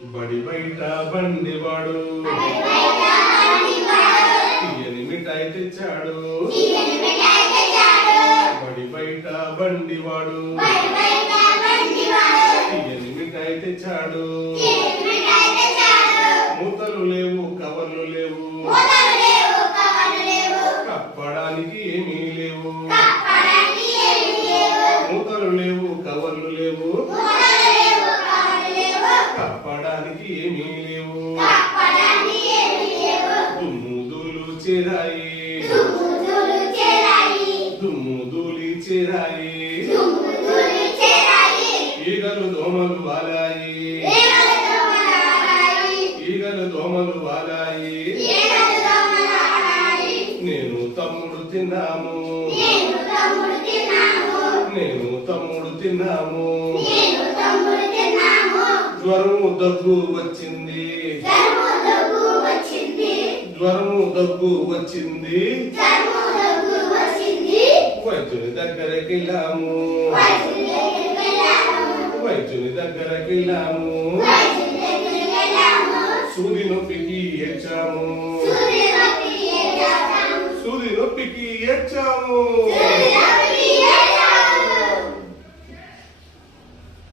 బడి బయట బండివాడు తీయని మిఠాయి తెచ్చాడు. బడి బయట బండివాడు తీయని మిఠాయి తెచ్చాడు. మూతలు లేవు కవర్లు లేవు. కప్పడానికి ఏమీ లేవు. మూతలు లేవు కవర్లు లేవు. కప్పడానికి ఏమీ లేవు. దుమ్ముదులు చేరాయి. దుమ్ముదులి చేరాయి. ఈగలు దోమలు వాలాయి. ఈగలు దోమలు వాలాయి. నేను తమ్ముడు తిన్నాము. నేను తమ్ముడు తిన్నాము. జ్వరము దగ్గు వచ్చింది. జ్వరము దగ్గు వచ్చింది. వైద్యుని దగ్గరికి వెళ్ళాము. వైద్యుని దగ్గరికి వెళ్ళాము. సూది నొప్పికి ఏడ్చాము. సూది నొప్పికి ఏడ్చాము.